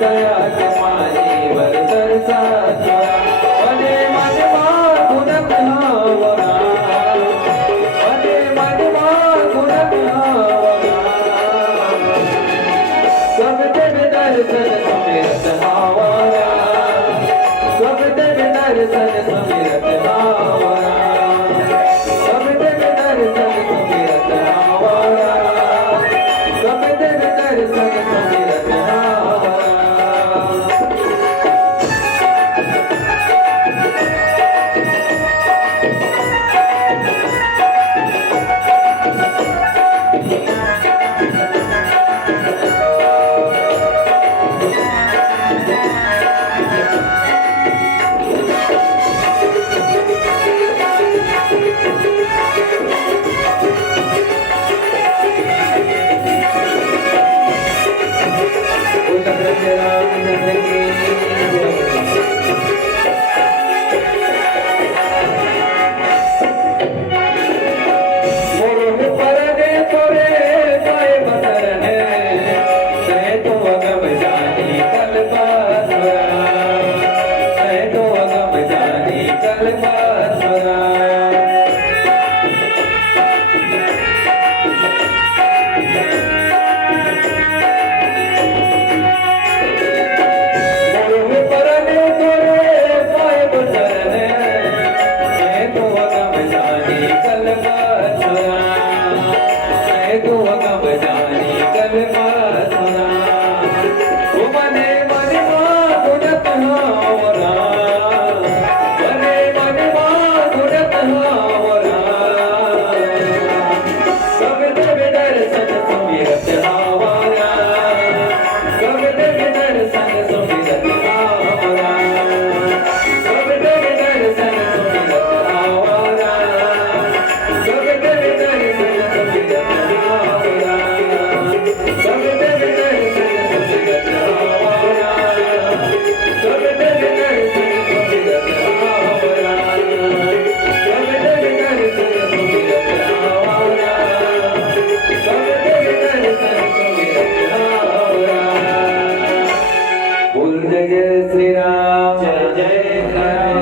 दया के पानी बरतर साचा मने मन गुणक हावरा मने मन गुणक हावरा सब देव दर्शन समिरत हावरा सब देव दर्शन समिरत हावरा सब देव दर्शन समिरत हावरा सब देव दर्शन समिरत हावरा जय श्री राम जय जय राम